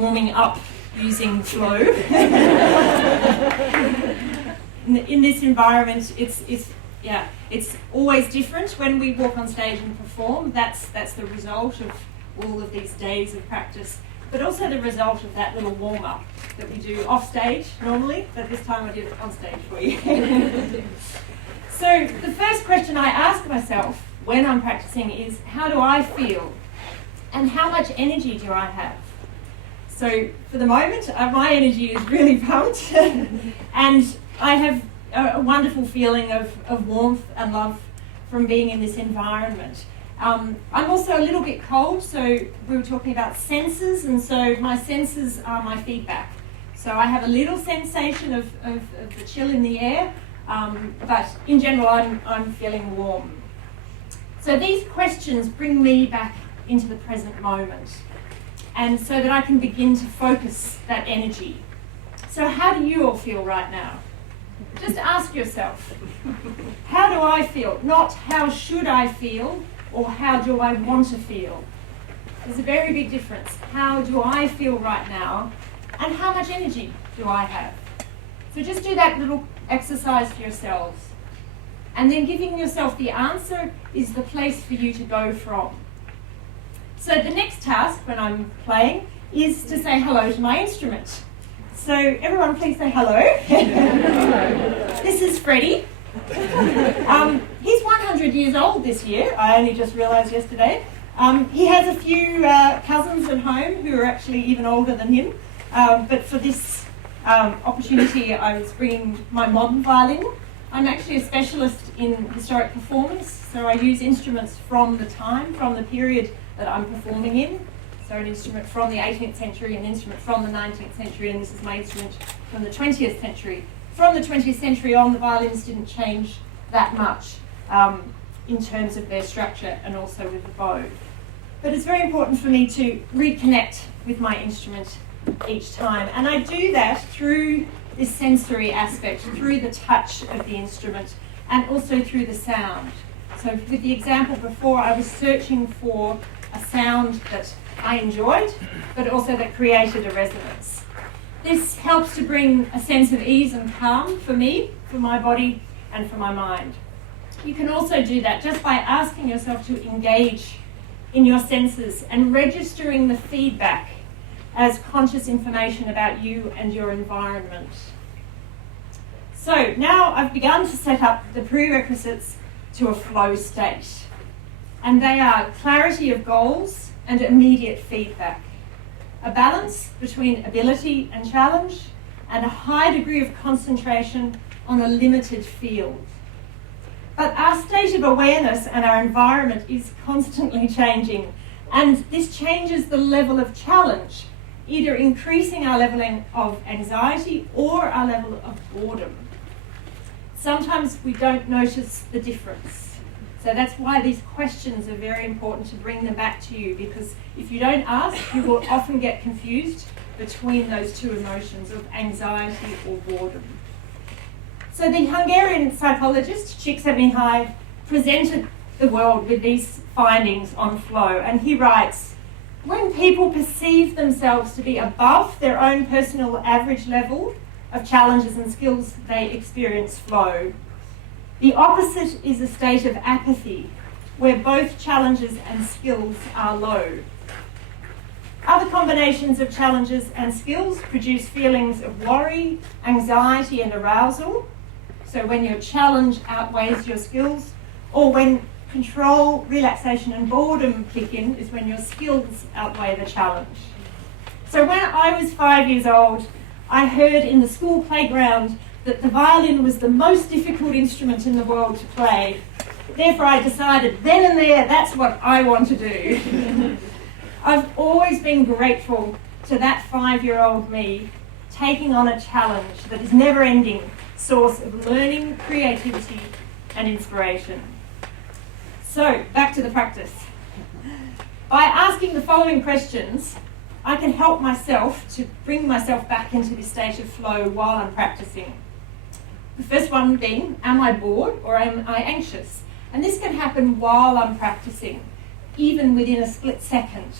warming up using flow. In this environment, it's always different when we walk on stage and perform. That's the result of all of these days of practice, but also the result of that little warm-up that we do off stage normally, but this time I did it on stage for you. So the first question I ask myself when I'm practicing is, how do I feel? And how much energy do I have? So for the moment, my energy is really pumped and I have a wonderful feeling of warmth and love from being in this environment. I'm also a little bit cold, so we were talking about senses, and so my senses are my feedback. So I have a little sensation of the chill in the air, but in general I'm feeling warm. So these questions bring me back into the present moment, and so that I can begin to focus that energy. So how do you all feel right now? Just ask yourself, how do I feel? Not how should I feel or how do I want to feel. There's a very big difference. How do I feel right now and how much energy do I have? So just do that little exercise for yourselves. And then giving yourself the answer is the place for you to go from. So the next task when I'm playing is to say hello to my instrument. So everyone please say hello. This is Freddie. He's 100 years old this year, I only just realised yesterday. He has a few cousins at home who are actually even older than him. But for this opportunity I was bringing my modern violin. I'm actually a specialist in historic performance, so I use instruments from the period that I'm performing in. So an instrument from the 18th century, an instrument from the 19th century, and this is my instrument from the 20th century. From the 20th century on, the violins didn't change that much in terms of their structure and also with the bow. But it's very important for me to reconnect with my instrument each time, and I do that through this sensory aspect, through the touch of the instrument and also through the sound. So with the example before, I was searching for a sound that I enjoyed, but also that created a resonance. This helps to bring a sense of ease and calm for me, for my body, and for my mind. You can also do that just by asking yourself to engage in your senses and registering the feedback as conscious information about you and your environment. So now I've begun to set up the prerequisites to a flow state, and they are clarity of goals and immediate feedback, a balance between ability and challenge, and a high degree of concentration on a limited field. But our state of awareness and our environment is constantly changing, and this changes the level of challenge, either increasing our level of anxiety or our level of boredom. Sometimes we don't notice the difference. So that's why these questions are very important, to bring them back to you, because if you don't ask, you will often get confused between those two emotions of anxiety or boredom. So the Hungarian psychologist Csikszentmihalyi presented the world with these findings on flow, and he writes, when people perceive themselves to be above their own personal average level of challenges and skills, they experience flow. The opposite is a state of apathy, where both challenges and skills are low. Other combinations of challenges and skills produce feelings of worry, anxiety, and arousal. So when your challenge outweighs your skills, or when control, relaxation, and boredom kick in, is when your skills outweigh the challenge. So when I was 5 years old, I heard in the school playground that the violin was the most difficult instrument in the world to play. Therefore, I decided then and there, that's what I want to do. I've always been grateful to that 5-year-old me taking on a challenge that is never-ending source of learning, creativity, and inspiration. So, back to the practice. By asking the following questions, I can help myself to bring myself back into this state of flow while I'm practicing. The first one being, am I bored or am I anxious? And this can happen while I'm practicing, even within a split second.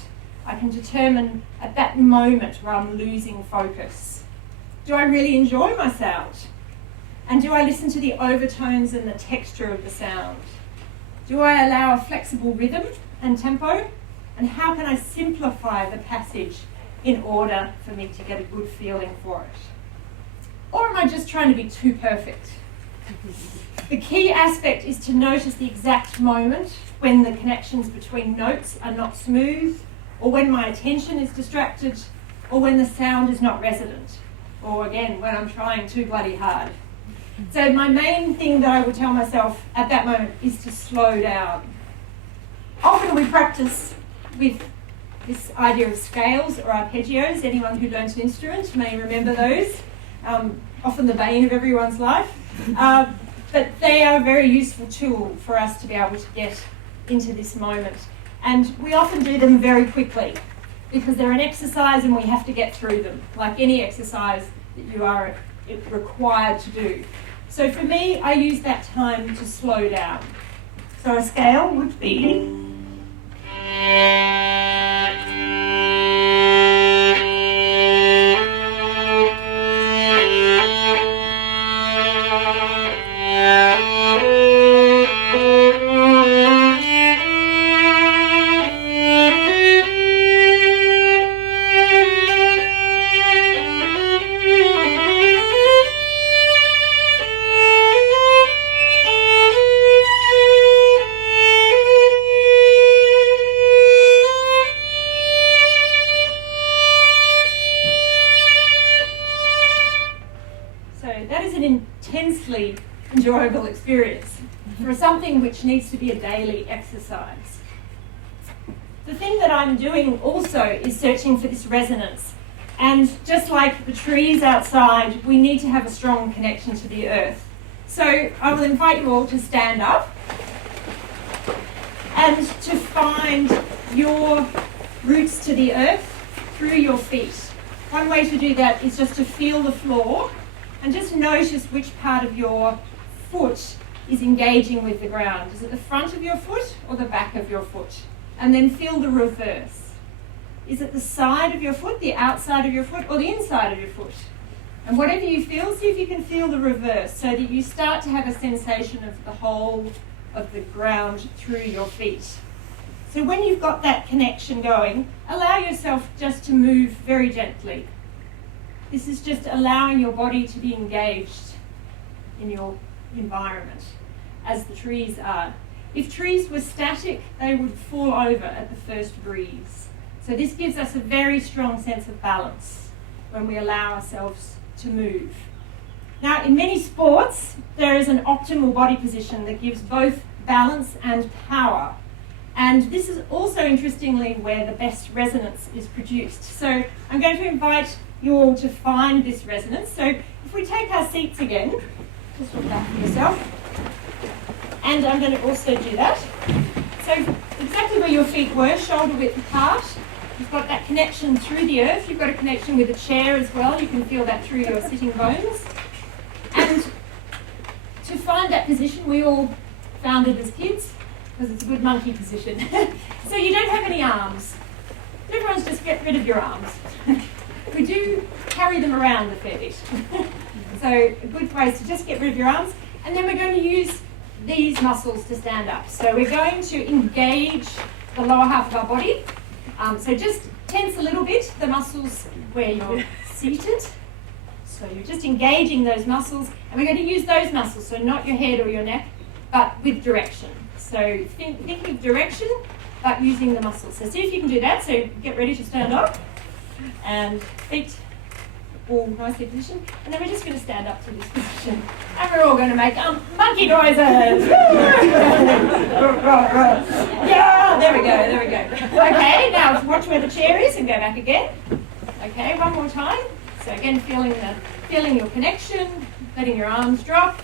I can determine at that moment where I'm losing focus. Do I really enjoy my sound? And do I listen to the overtones and the texture of the sound? Do I allow a flexible rhythm and tempo? And how can I simplify the passage in order for me to get a good feeling for it? Or am I just trying to be too perfect? The key aspect is to notice the exact moment when the connections between notes are not smooth, or when my attention is distracted, or when the sound is not resonant, or again, when I'm trying too bloody hard. So my main thing that I would tell myself at that moment is to slow down. Often we practice with this idea of scales or arpeggios. Anyone who learns an instrument may remember those. Often the bane of everyone's life. But they are a very useful tool for us to be able to get into this moment. And we often do them very quickly because they're an exercise and we have to get through them, like any exercise that you are required to do. So for me, I use that time to slow down. So a scale would be... enjoyable experience for something which needs to be a daily exercise. The thing that I'm doing also is searching for this resonance. And just like the trees outside, we need to have a strong connection to the earth. So I will invite you all to stand up and to find your roots to the earth through your feet. One way to do that is just to feel the floor and just notice which part of your foot is engaging with the ground. Is it the front of your foot or the back of your foot? And then feel the reverse. Is it the side of your foot, the outside of your foot, or the inside of your foot? And whatever you feel, see if you can feel the reverse so that you start to have a sensation of the whole of the ground through your feet. So when you've got that connection going, allow yourself just to move very gently. This is just allowing your body to be engaged in your environment, as the trees are. If trees were static, they would fall over at the first breeze. So this gives us a very strong sense of balance when we allow ourselves to move. Now, in many sports, there is an optimal body position that gives both balance and power. And this is also, interestingly, where the best resonance is produced. So I'm going to invite you all to find this resonance. So if we take our seats again, just look back for yourself. And I'm going to also do that. So exactly where your feet were, shoulder width apart. You've got that connection through the earth. You've got a connection with the chair as well. You can feel that through your sitting bones. And to find that position, we all found it as kids, because it's a good monkey position. So you don't have any arms. Everyone's just get rid of your arms. We do carry them around a fair bit. So a good way is to just get rid of your arms. And then we're going to use these muscles to stand up. So we're going to engage the lower half of our body. So just tense a little bit the muscles where you're seated. So you're just engaging those muscles. And we're going to use those muscles, so not your head or your neck, but with direction. So think of direction, but using the muscles. So see if you can do that. So get ready to stand up. And feet all nicely positioned. And then we're just going to stand up to this position. And we're all going to make monkey noises. Yeah, there we go. Okay, now watch where the chair is and go back again. Okay, one more time. So again, feeling your connection, letting your arms drop.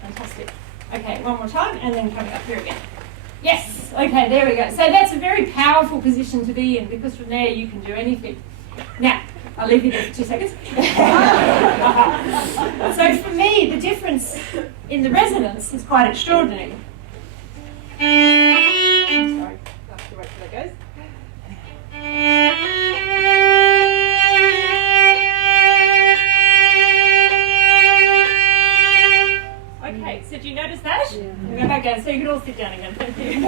Fantastic. Okay, one more time, and then coming up here again. Yes, okay, there we go. So that's a very powerful position to be in, because from there you can do anything. Now, I'll leave you there for 2 seconds. So for me, the difference in the resonance is quite extraordinary. Sorry, I'll have to wait till that goes. Okay, so you can all sit down again. Thank you.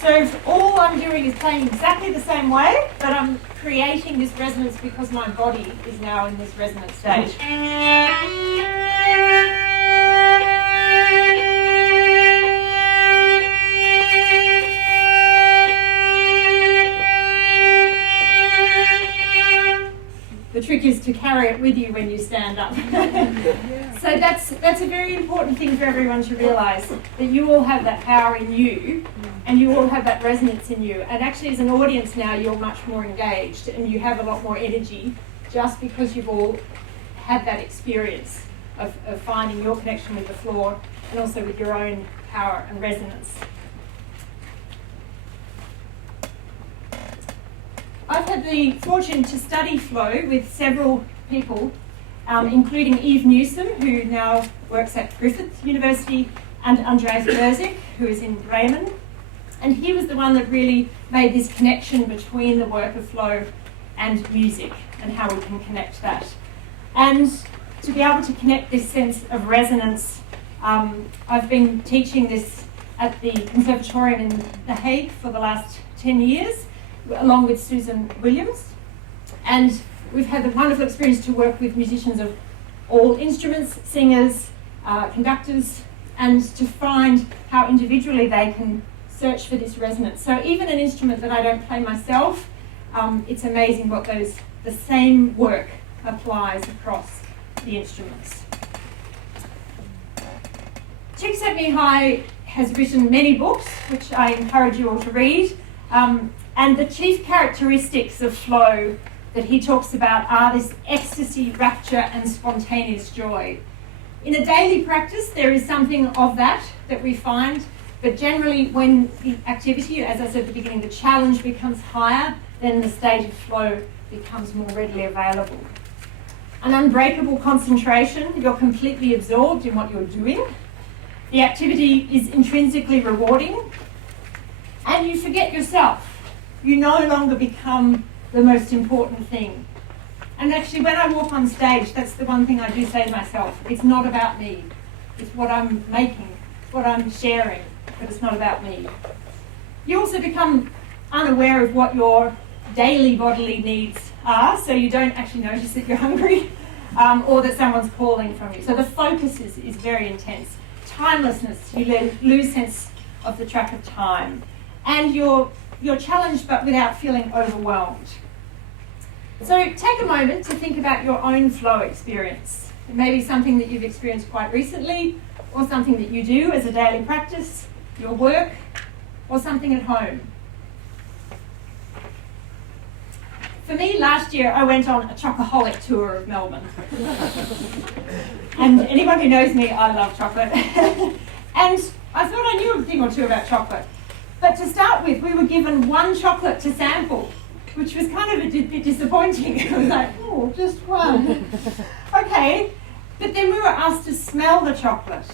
So all I'm doing is playing exactly the same way, but I'm creating this resonance because my body is now in this resonant stage. The trick is to carry it with you when you stand up. So that's a very important thing for everyone to realise, that you all have that power in you and you all have that resonance in you. And actually as an audience now you're much more engaged and you have a lot more energy just because you've all had that experience of finding your connection with the floor and also with your own power and resonance. I've had the fortune to study flow with several people, including Eve Newsom, who now works at Griffith University, and Andreas Berzik, who is in Bremen. And he was the one that really made this connection between the work of flow and music and how we can connect that. And to be able to connect this sense of resonance, I've been teaching this at the Conservatorium in The Hague for the last 10 years, along with Susan Williams. And we've had the wonderful experience to work with musicians of all instruments, singers, conductors, and to find how individually they can search for this resonance. So even an instrument that I don't play myself, it's amazing what the same work applies across the instruments. Csikszentmihalyi has written many books, which I encourage you all to read. And the chief characteristics of flow that he talks about are this ecstasy, rapture, and spontaneous joy. In a daily practice, there is something of that we find, but generally when the activity, as I said at the beginning, the challenge becomes higher, then the state of flow becomes more readily available. An unbreakable concentration, you're completely absorbed in what you're doing. The activity is intrinsically rewarding, and you forget yourself. You no longer become the most important thing. And actually, when I walk on stage, that's the one thing I do say to myself. It's not about me. It's what I'm making, it's what I'm sharing, but it's not about me. You also become unaware of what your daily bodily needs are, so you don't actually notice that you're hungry or that someone's calling from you. So the focus is very intense. Timelessness, you lose sense of the track of time. And you're challenged but without feeling overwhelmed. So take a moment to think about your own flow experience. It may be something that you've experienced quite recently, or something that you do as a daily practice, your work, or something at home. For me, last year I went on a chocoholic tour of Melbourne. And anyone who knows me, I love chocolate. And I thought I knew a thing or two about chocolate. But to start with, we were given one chocolate to sample, which was kind of a bit disappointing. It was like, oh, just one. Okay, but then we were asked to smell the chocolate,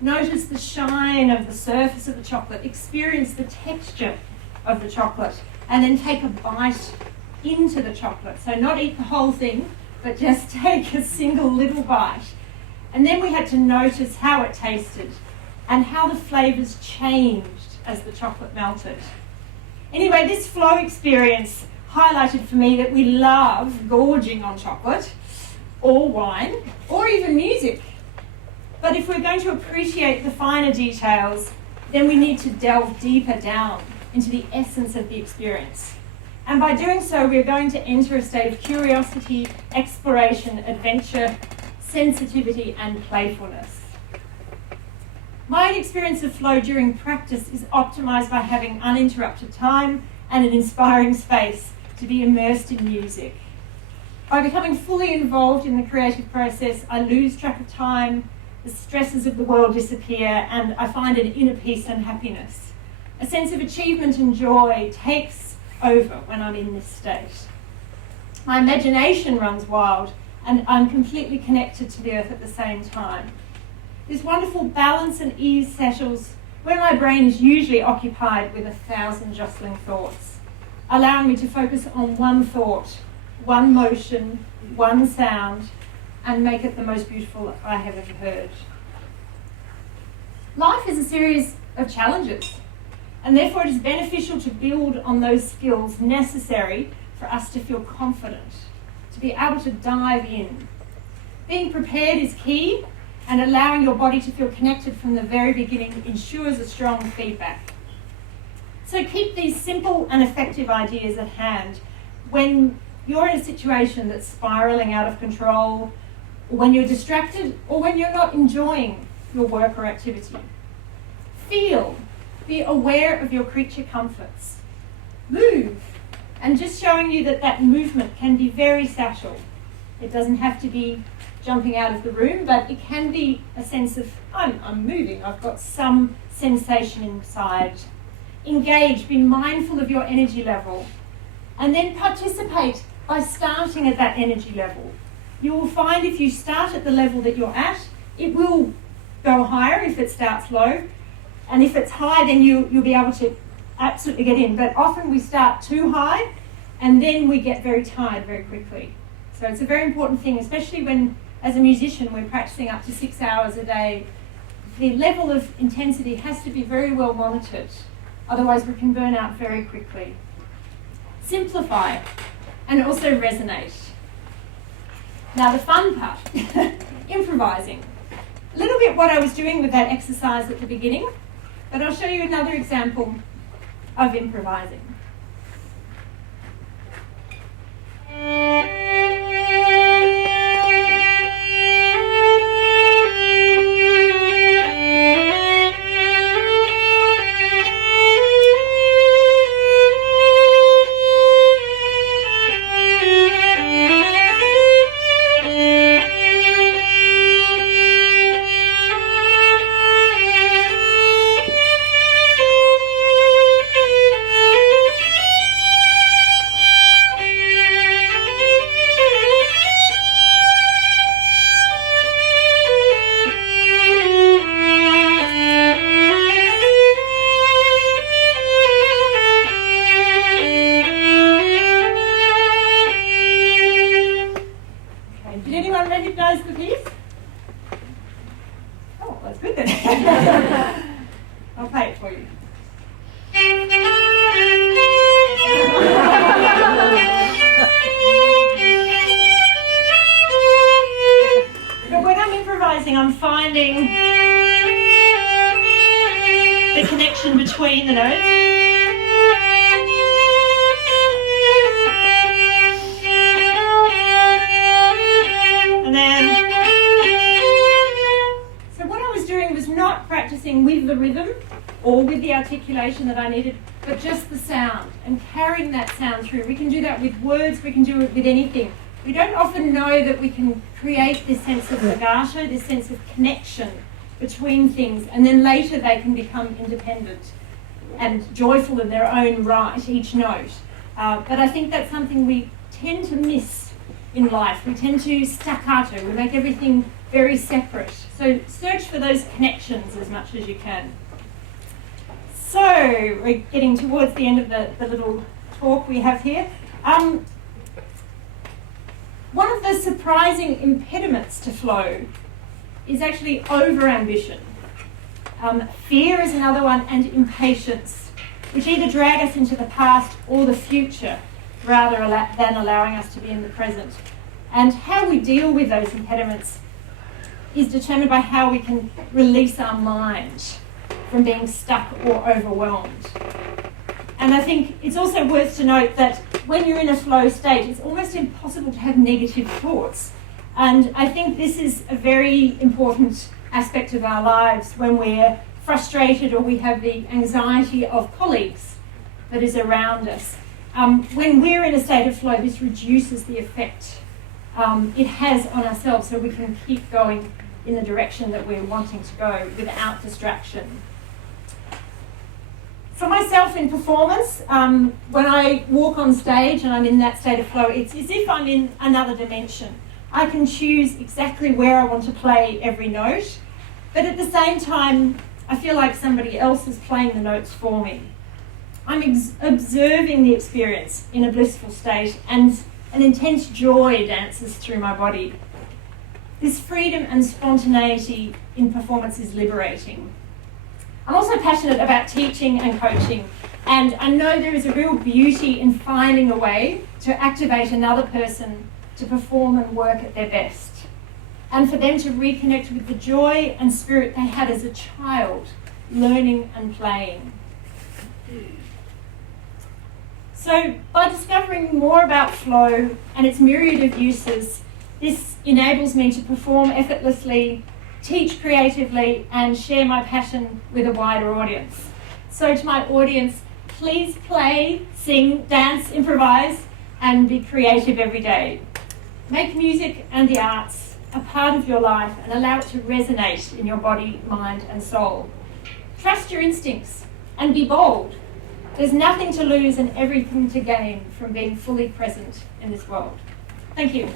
notice the shine of the surface of the chocolate, experience the texture of the chocolate, and then take a bite into the chocolate. So not eat the whole thing, but just take a single little bite. And then we had to notice how it tasted and how the flavours changed as the chocolate melted. Anyway, this flow experience highlighted for me that we love gorging on chocolate, or wine, or even music. But if we're going to appreciate the finer details, then we need to delve deeper down into the essence of the experience. And by doing so, we're going to enter a state of curiosity, exploration, adventure, sensitivity, and playfulness. My own experience of flow during practice is optimised by having uninterrupted time and an inspiring space to be immersed in music. By becoming fully involved in the creative process, I lose track of time, the stresses of the world disappear, and I find an inner peace and happiness. A sense of achievement and joy takes over when I'm in this state. My imagination runs wild, and I'm completely connected to the earth at the same time. This wonderful balance and ease settles when my brain is usually occupied with 1,000 jostling thoughts, allowing me to focus on one thought, one motion, one sound, and make it the most beautiful I have ever heard. life is a series of challenges, and therefore it is beneficial to build on those skills necessary for us to feel confident, to be able to dive in. Being prepared is key, and allowing your body to feel connected from the very beginning ensures a strong feedback. So keep these simple and effective ideas at hand when you're in a situation that's spiraling out of control, or when you're distracted, or when you're not enjoying your work or activity. Feel, be aware of your creature comforts. Move, and just showing you that that movement can be very subtle. It doesn't have to be jumping out of the room, but it can be a sense of, I'm moving, I've got some sensation inside. Engage, be mindful of your energy level, and then participate by starting at that energy level. You will find if you start at the level that you're at, it will go higher if it starts low, and if it's high, then you'll be able to absolutely get in. But often we start too high, and then we get very tired very quickly. So it's a very important thing, especially when, as a musician, we're practicing up to 6 hours a day. The level of intensity has to be very well monitored, otherwise we can burn out very quickly. Simplify, and also resonate. Now the fun part, improvising. A little bit what I was doing with that exercise at the beginning, but I'll show you another example of improvising. I'll play it for you. But when I'm improvising, I'm finding the connection between the notes. And then, so what I was doing was not practicing with the rhythm or with the articulation that I needed, but just the sound and carrying that sound through. We can do that with words, we can do it with anything. We don't often know that we can create this sense of legato, this sense of connection between things, and then later they can become independent and joyful in their own right, each note. But I think that's something we tend to miss in life. We tend to staccato, we make everything very separate. So search for those connections as much as you can. So we're getting towards the end of the little talk we have here. One of the surprising impediments to flow is actually over-ambition. Fear is another one, and impatience, which either drag us into the past or the future, rather than allowing us to be in the present. And how we deal with those impediments is determined by how we can release our mind from being stuck or overwhelmed. And I think it's also worth to note that when you're in a flow state, it's almost impossible to have negative thoughts. And I think this is a very important aspect of our lives when we're frustrated or we have the anxiety of colleagues that is around us. When we're in a state of flow, this reduces the effect it has on ourselves, so we can keep going in the direction that we're wanting to go without distraction. For myself in performance, when I walk on stage and I'm in that state of flow, it's as if I'm in another dimension. I can choose exactly where I want to play every note, but at the same time, I feel like somebody else is playing the notes for me. I'm observing the experience in a blissful state, and an intense joy dances through my body. This freedom and spontaneity in performance is liberating. I'm also passionate about teaching and coaching, and I know there is a real beauty in finding a way to activate another person to perform and work at their best, and for them to reconnect with the joy and spirit they had as a child, learning and playing. So by discovering more about flow and its myriad of uses, this enables me to perform effortlessly, teach creatively, and share my passion with a wider audience. So to my audience, please play, sing, dance, improvise, and be creative every day. Make music and the arts a part of your life and allow it to resonate in your body, mind, and soul. Trust your instincts and be bold. There's nothing to lose and everything to gain from being fully present in this world. Thank you.